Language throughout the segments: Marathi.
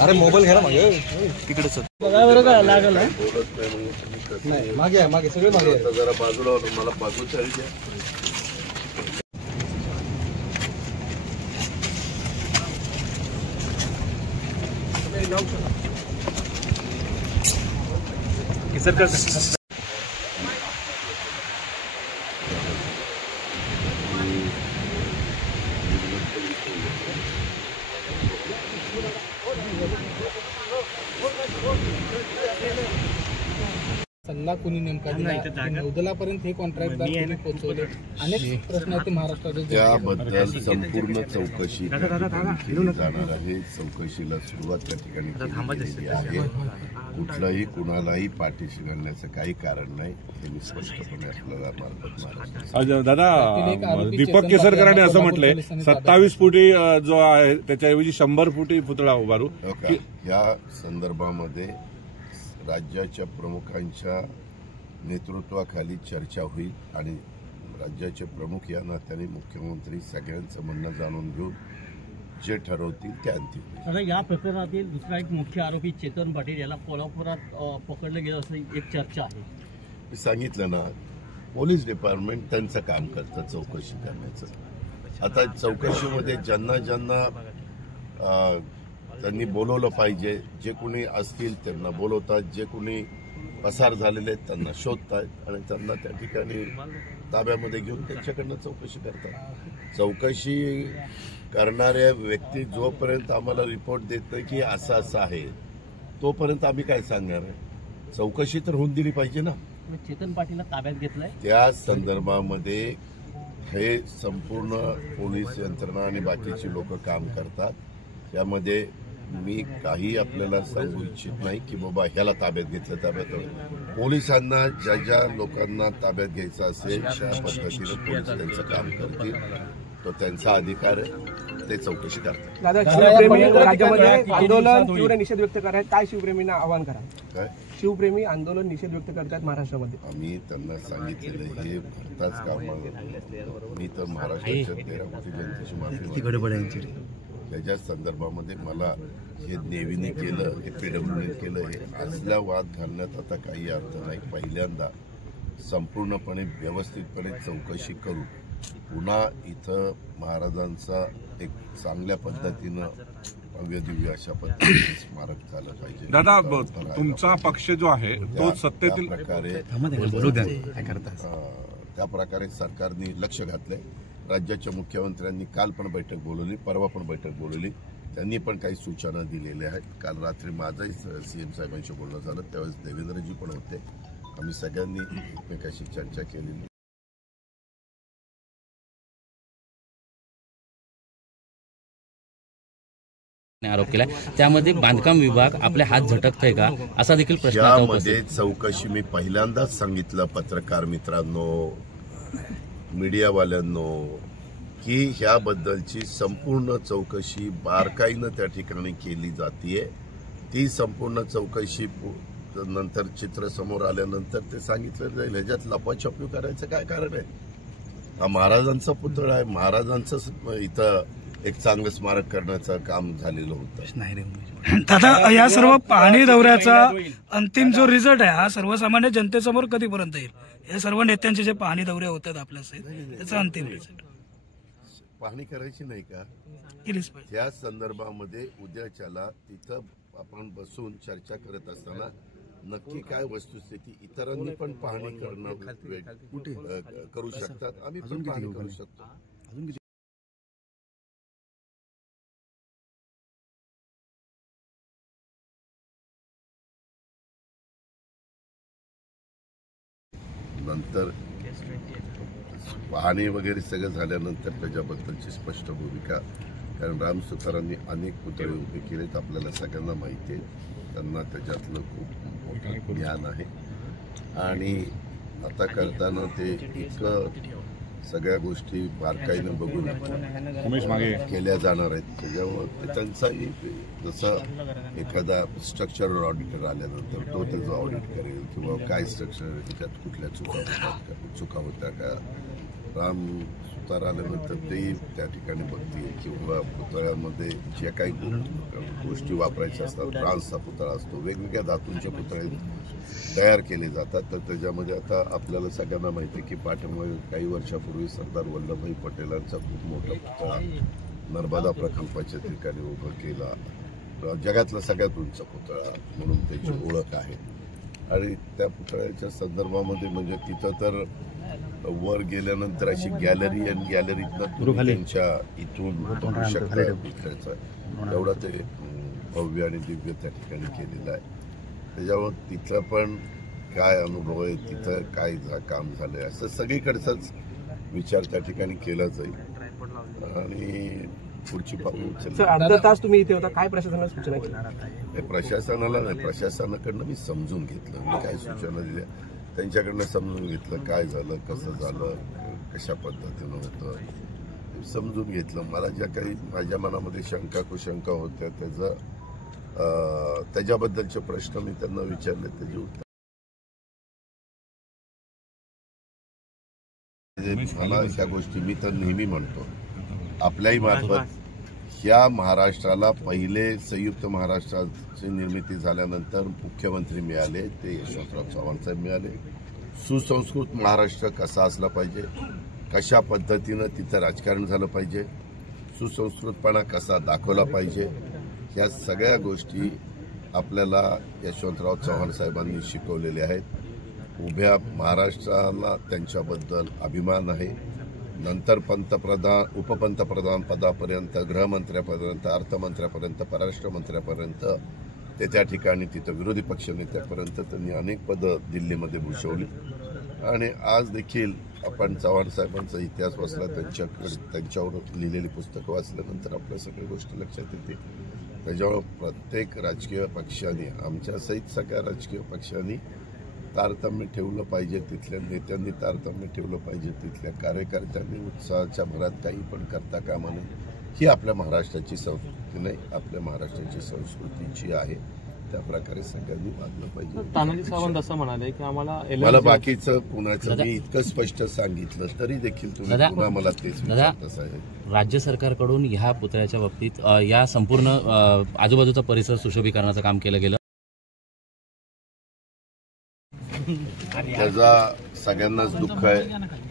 अरे मोबाईल घ्या ना मागे तिकडेच बघा बरं का लागल नाही मागे आहे मागे सगळे मागे जरा बाजूला मला बाजूच्या सर सल्ला कोणी नेमका दिला नौदलापर्यंत हे कॉन्ट्रॅक्टदार पोहोचवले अनेक प्रश्न आहेत महाराष्ट्राचे त्याबद्दल संपूर्ण चौकशी जाणार आहे। चौकशीला सुरुवात त्या ठिकाणी केलेली आहे। कुठलाही कुणालाही पाठीशी घालण्याचं काही कारण नाही हे मी स्पष्टपणे आपल्याला मार्फत दादा दीपक केसरकरांनी असं म्हटलंय 27 फुटी जो आहे त्याच्याऐवजी 100 फुटी पुतळा उभारू। या संदर्भामध्ये राज्याच्या प्रमुखांच्या नेतृत्वाखाली चर्चा होईल आणि राज्याचे प्रमुख या नात्याने मुख्यमंत्री सगळ्यांचं म्हणणं जाणून घेऊन जे ठरवतील ते अंतिम। या प्रकरणातील दुसरा एक मुख्य आरोपी चेतन पाटील याला कोल्हापुरात पकडलं गेलं असं एक चर्चा आहे। मी सांगितलं ना, पोलीस डिपार्टमेंट त्यांचं काम करतं चौकशी करण्याचं। आता चौकशीमध्ये ज्यांना त्यांनी बोलवलं पाहिजे, जे कोणी असतील त्यांना बोलवतात, जे कोणी पसार झालेले आहेत त्यांना शोधतात आणि त्यांना त्या ठिकाणी ताब्यामध्ये घेऊन त्यांच्याकडनं चौकशी करतात। चौकशी करणाऱ्या व्यक्ती जोपर्यंत आम्हाला रिपोर्ट देत नाही की असं आहे तोपर्यंत आम्ही काय सांगणार आहे? चौकशी तर होऊन दिली पाहिजे ना। चेतन पाटीलला ताब्यात घेतलंय त्या संदर्भामध्ये हे संपूर्ण पोलीस यंत्रणा आणि बाकीची लोक काम करतात। त्यामध्ये मी काही आपल्याला सांगू इच्छित नाही की बाबा ह्याला ताब्यात घेतलं ताब्यात। पोलिसांना ज्या लोकांना ताब्यात घ्यायचं असेल त्या पद्धतीने पोलीस त्यांचं काम करतील, तो त्यांचा अधिकार आहे, ते चौकशी करतात। दादा शिवप्रेमी राज्यामध्ये आंदोलन तीव्र निषेध व्यक्त करत काय शिवप्रेमींना आवाहन करा? काय शिवप्रेमी आंदोलन निषेध व्यक्त करतात महाराष्ट्रामध्ये? आम्ही त्यांना सांगितलेलं हे भरताच काम मी तर महाराष्ट्राच्या 13 कोटी जनतेची माफी त्याच्या संदर्भामध्ये मला हे नेव्हीने केलं, हे पीडब्ल्यूने केलं, हे असल्या वाद घालण्यात आता काही अर्थ नाही। पहिल्यांदा संपूर्णपणे व्यवस्थितपणे चौकशी करू, पुन्हा इथं महाराजांचा एक चांगल्या पद्धतीनं भव्य दिव्य अशा पद्धतीने स्मारक झालं पाहिजे। दादा तुमचा पक्ष जो आहे तो सत्तेतील त्या प्रकारे सरकारने लक्ष घातलंय। राज्याच्या मुख्यमंत्र्यांनी काल पण बैठक बोलवली, परवा पण बैठक बोलवली, त्यांनी पण काही सूचना दिलेल्या आहेत। काल रात्री माझंही सीएम साहेबांशी बोलणं झालं, त्यावेळेस देवेंद्रजी पण होते। आम्ही सगळ्यांनी एकमेकाशी चर्चा केलेली। आरोप केला त्यामध्ये बांधकाम विभाग आपले हात झटकतोय का असा देखील प्रश्न यामध्ये चौकशी मी पहिल्यांदाच सांगितलं पत्रकार मित्रांनो, मीडियावाल्यांनो, की ह्याबद्दलची संपूर्ण चौकशी बारकाईनं त्या ठिकाणी केली जातीये। ती संपूर्ण चौकशी नंतर चित्र समोर आल्यानंतर ते सांगितलं जाईल। ह्याच्यात लपाछपी करायचं काय कारण आहे? हा महाराजांचा पुतळा आहे, महाराजांचं इथं एक चांगलं स्मारक करण्याचं काम झालेलं होतं। दादा या सर्व पाहणी दौऱ्याचा अंतिम जो रिझल्ट आहे हा सर्वसामान्य जनतेसमोर कधीपर्यंत येईल? या सर्व नेत्यांचे जे पाहणी दौरे होतात आपल्या त्याचा अंतिम रिझल्ट पाहणी करायची नाही का? केलीच पाहिजे। त्या संदर्भामध्ये उद्याच्याला तिथं आपण बसून चर्चा करत असताना नक्की काय वस्तुस्थिती इतरांनी पण पाहणी करू शकतात, आम्ही पण पाहणी करू शकतो। नंतर पाहणी वगैरे सगळं झाल्यानंतर त्याच्याबद्दलची स्पष्ट भूमिका, कारण राम सुतारांनी अनेक पुतळे उभे केलेत, आपल्याला सगळ्यांना माहिती आहे, त्यांना त्याच्यातलं खूप मोठं ज्ञान आहे आणि आता करताना ते इतकं सगळ्या गोष्टी बारकाईनं बघून उमेश मागे केल्या जाणार आहेत. त्याच्यामुळे ते त्यांचाही जसं एखादा स्ट्रक्चरल ऑडिटर आल्यानंतर तो त्याचं ऑडिट करेल किंवा काय स्ट्रक्चर त्याच्यात कुठल्या चुका होत्या का. राम सुतार आल्यानंतर तेही त्या ठिकाणी बघतील किंवा पुतळ्यामध्ये ज्या काही गोष्टी वापरायच्या असतात. ब्रांजचा पुतळा असतो, वेगवेगळ्या धातूंचे पुतळे तयार केले जातात. तर त्याच्यामध्ये आता आपल्याला सगळ्यांना माहिती आहे की पाठीमागे काही वर्षापूर्वी सरदार वल्लभभाई पटेलांचा खूप मोठा पुतळा नर्मदा प्रकल्पाच्या ठिकाणी उभा केला. जगातला सगळ्यात उंच पुतळा म्हणून त्याची ओळख आहे. आणि त्या पुतळ्याच्या संदर्भामध्ये म्हणजे तिथं तर वर गेल्यानंतर अशी गॅलरी आणि गॅलरीतनं त्यांच्या इथून बघू शकता विठ्ठलाचं एवढा ते भव्य आणि दिव्य त्या ठिकाणी केलेलं आहे. त्याच्यावर तिथं पण काय अनुभव आहे, तिथं काय काम झालंय असं सगळीकडचाच विचार त्या ठिकाणी केला जाईल आणि पुढची पाऊल उचलली. अर्धा तास तुम्ही इथे होता, काय प्रशासनाला सूचना केल्या? प्रशासनाला नाही, प्रशासनाकडनं मी समजून घेतलं. मी काय सूचना दिल्या त्यांच्याकडनं समजून घेतलं, काय झालं, कसं झालं, कशा पद्धतीनं होतं समजून घेतलं. मला ज्या काही माझ्या मनामध्ये शंका कुशंका होत्या त्याच्याबद्दलचे प्रश्न मी त्यांना विचारले, त्याचे उत्तर मला ह्या गोष्टी मी तर नेहमी म्हणतो आपल्याही मार्फत ह्या महाराष्ट्राला पहिले संयुक्त महाराष्ट्राची निर्मिती झाल्यानंतर मुख्यमंत्री मिळाले ते यशवंतराव चव्हाण साहेब मिळाले. सुसंस्कृत महाराष्ट्र कसा असला पाहिजे, कशा पद्धतीनं तिथं राजकारण झालं पाहिजे, सुसंस्कृतपणा कसा दाखवला पाहिजे, ह्या सगळ्या गोष्टी आपल्याला यशवंतराव चव्हाण साहेबांनी शिकवलेल्या आहेत. उभ्या महाराष्ट्राला त्यांच्याबद्दल अभिमान आहे. नंतर पंतप्रधान उपपंतप्रधान पदापर्यंत, गृहमंत्र्यापर्यंत, अर्थमंत्र्यापर्यंत, परराष्ट्र मंत्र्यापर्यंत ते त्या ठिकाणी तिथं विरोधी पक्षनेत्यापर्यंत त्यांनी अनेक पदं दिल्लीमध्ये भूषवली. आणि आज देखील आपण चव्हाण साहेबांचा इतिहास वाचला, त्यांच्यावर लिहिलेली पुस्तकं वाचल्यानंतर आपल्या सगळ्या गोष्टी लक्षात येते. त्याच्यामुळे प्रत्येक राजकीय पक्षाने, आमच्या सहित सगळ्या राजकीय पक्षांनी तारतम्य ठेवलं पाहिजे, तिथल्या नेत्यांनी तारतम्य ठेवलं पाहिजे, तिथल्या कार्यकर्त्यांनी उत्साहाच्या भरात काही पण करता कामा नये. ही आपल्या महाराष्ट्राची संस्कृती नाही, आपल्या महाराष्ट्राची संस्कृतीची आहे. त्या प्रकारे सगळ्यांनी वागलं पाहिजे. तानाजी सावंत असं म्हणाले की आम्हाला मला बाकीचं पुण्याचं मी इतकं स्पष्ट सांगितलं तरी देखील तुम्ही पुन्हा मला तेच विचारत आहे. राज्य सरकारकडून ह्या पुतळ्याच्या बाबतीत या संपूर्ण आजूबाजूचा परिसर सुशोभीकरणाचं काम केलं गेलं. त्याचा सगळ्यांनाच दुःख आहे.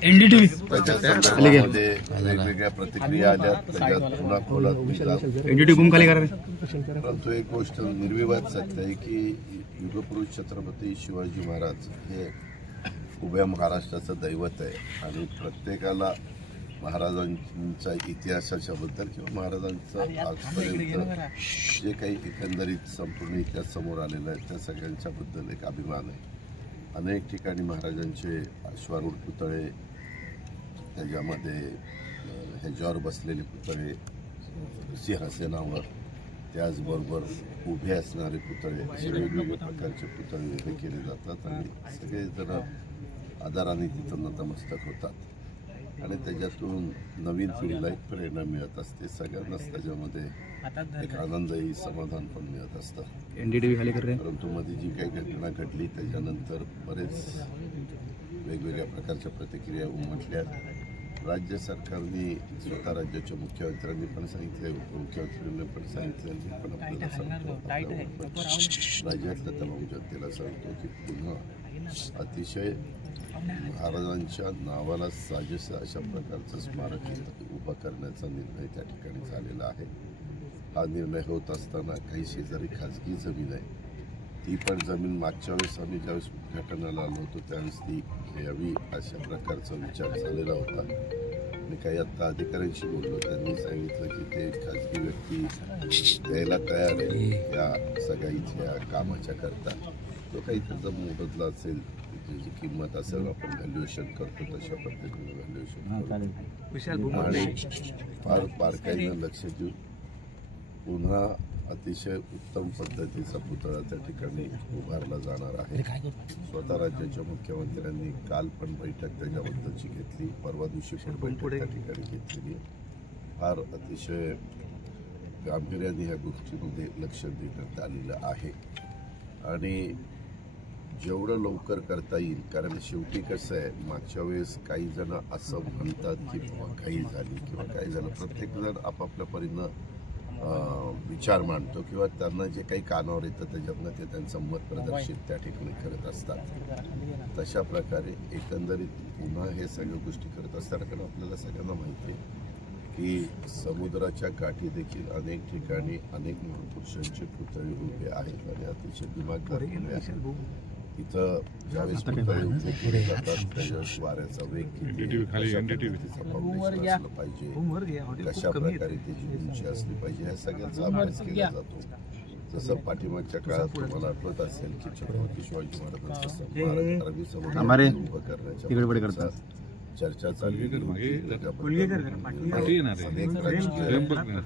एनडीटीव्ही त्याच्या संदर्भामध्ये वेगवेगळ्या प्रतिक्रिया आल्या, त्याच्यात पुन्हा खोलात परंतु एक गोष्ट निर्विवाद सत्य आहे की युगपुरुष छत्रपती शिवाजी महाराज हे उभ्या महाराष्ट्राचं दैवत आहे. आणि प्रत्येकाला महाराजांच्या इतिहासाच्या बद्दल किंवा महाराजांचं आजपर्यंत जे काही एकंदरीत संपूर्ण इतिहास समोर आलेला आहे त्या सगळ्यांच्या बद्दल एक अभिमान आहे. अनेक ठिकाणी महाराजांचे अश्वारूढ पुतळे, त्याच्यामध्ये ह्याच्यावर बसलेले पुतळे, सिंहासनावर, त्याचबरोबर उभे असणारे पुतळे, असे वेगवेगळ्या प्रकारचे पुतळे उभे केले जातात आणि सगळे जण आदराने तिथं नतमस्तक होतात. आणि त्याच्यातून नवीन पिढीला एक प्रेरणा मिळत असते. सगळ्यांनाच त्याच्यामध्ये एक आनंदही समाधान पण मिळत असतं. परंतु मध्ये जी काही घटना घडली त्याच्यानंतर बरेच वेगवेगळ्या प्रकारच्या प्रतिक्रिया उमटल्या. राज्य सरकारने स्वतः राज्याच्या मुख्यमंत्र्यांनी पण सांगितले, उपमुख्यमंत्र्यांनी पण सांगितले, पण आपल्याला सांगतो राज्यातल्या तमाम जनतेला सांगतो की पुन्हा अतिशय महाराजांच्या नावाला साजेसं अशा प्रकारचं स्मारक उभं करण्याचा निर्णय त्या ठिकाणी झालेला आहे. हा निर्णय होत असताना काही शेजारी खाजगी जमीन आहे, ती पण जमीन मागच्या वेळेस आम्ही ज्यावेळेस उद्घाटनाला आलो होतो त्यावेळेस ती घ्यावी अशा प्रकारचा विचार झालेला होता. मी काही आत्ता अधिकाऱ्यांशी बोललो, त्यांनी सांगितलं की ते खाजगी व्यक्ती द्यायला तयार आहे या सगळ्या इथल्या कामाच्या करता. तो काही त्याचा मोबदला असेल, जी किंमत असेल आपण व्हॅल्युएशन करतो तशा पद्धतीने व्हॅल्युएशन करतो आणि फार बारकाईनं लक्ष देऊन पुन्हा अतिशय उत्तम पद्धतीचा पुतळा त्या ठिकाणी उभारला जाणार आहे. स्वतः राज्याच्या मुख्यमंत्र्यांनी काल पण बैठक त्याच्याबद्दलची घेतली, परवा दिवशी पण बैठक त्या ठिकाणी घेतलेली. फार अतिशय गांभीर्याने ह्या गोष्टीमध्ये लक्ष देण्यात आलेलं आहे आणि जेवढं लवकर करता येईल, कारण शेवटी कसं आहे, मागच्या वेळेस काही जण असं म्हणतात की काही झाली किंवा काही झालं. प्रत्येकजण आपापल्या परीनं विचार मांडतो किंवा त्यांना जे काही कानावर येतं त्याच्यातनं ते त्यांचं मत प्रदर्शित त्या ठिकाणी करत असतात. तशा प्रकारे एकंदरीत पुन्हा हे सगळ्या गोष्टी करत असताना, कारण आपल्याला सगळ्यांना माहिती आहे की समुद्राच्या काठी देखील अनेक ठिकाणी अनेक महापुरुषांचे पुतळे उभे आहेत आणि अतिशय दिमागदार केले आहेत. इथं ज्यावेळेस पुतळे उभे केले जातात त्यावेळेस वाऱ्याचा वेग किती, फाउंडेशन असलं पाहिजे, कशा प्रकारे त्याची उंची असली पाहिजे, ह्या सगळ्याचा अभ्यास केला जातो. जसं पाठीमागच्या काळात तुम्हाला आठवत असेल की छत्रपती शिवाजी महाराजांचं स्मारक अरबी समुद्रात उभं करण्याच्या चर्चा चालली होती.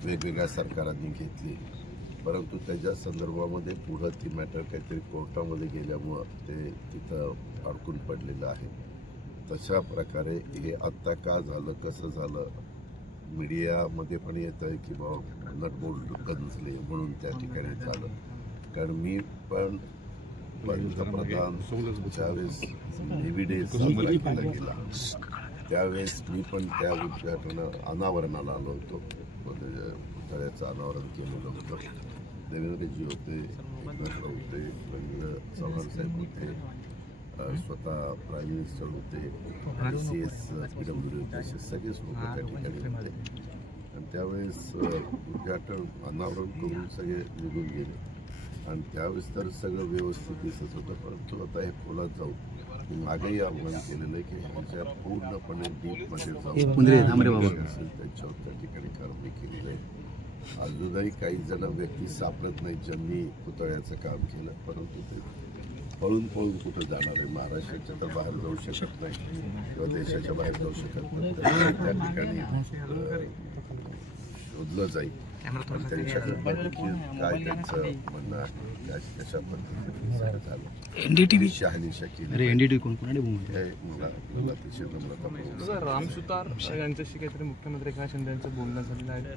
वेगवेगळ्या सरकारांनी घेतली, परंतु त्याच्या संदर्भामध्ये पुढं ती मॅटर काहीतरी कोर्टामध्ये गेल्यामुळं ते तिथं अडकून पडलेलं आहे. तशा प्रकारे हे आत्ता का झालं, कसं झालं, मीडियामध्ये पण येत आहे की बाबा नटबोल्ट गंजले म्हणून त्या ठिकाणी झालं. कारण मी पण पंतप्रधान ज्यावेळेस नेव्ही डे साजरा केला गेला त्यावेळेस मी पण त्या अनावरणाला आलो होतो. पुतळ्याचं अनावरण केलेलं होतं. देवेंद्रजी होते, एकनाथराव होते, रवींद्र चव्हाण साहेब होते, स्वतः प्राईम मिनिस्टर होते, CS PWD होते, असे सगळेच लोक त्या ठिकाणी होते. आणि त्यावेळेस उद्घाटन अनावरण करून सगळे निघून गेले आणि त्यावेळेस तर सगळं व्यवस्थित दिसत होतं. परंतु आता हे खोलात जाऊ मागेही आव्हान केलेलं आहे की ह्यांच्या पूर्णपणे डीपमध्ये जाऊन असेल त्यांच्यावर त्या ठिकाणी कारवाई केलेली आहे. अजूनही काही जण व्यक्ती सापडत नाहीत ज्यांनी पुतळ्याचं काम केलं, परंतु ते पळून कुठं जाणार आहे. महाराष्ट्राच्या तर बाहेर जाऊ शकत नाही किंवा देशाच्या बाहेर जाऊ शकत नाही, तर त्या ठिकाणी शोधलं जाईल. पण त्यांच्याकडनं देखील काय त्यांचं म्हणणं आहे, कशा पद्धतीने झालं, NDTV शहानिशा केली कोण मला अतिशय नम्रता. राम सुतार यांच्याशी काहीतरी मुख्यमंत्री एकनाथ शिंदे यांचं बोलणं झालेलं आहे.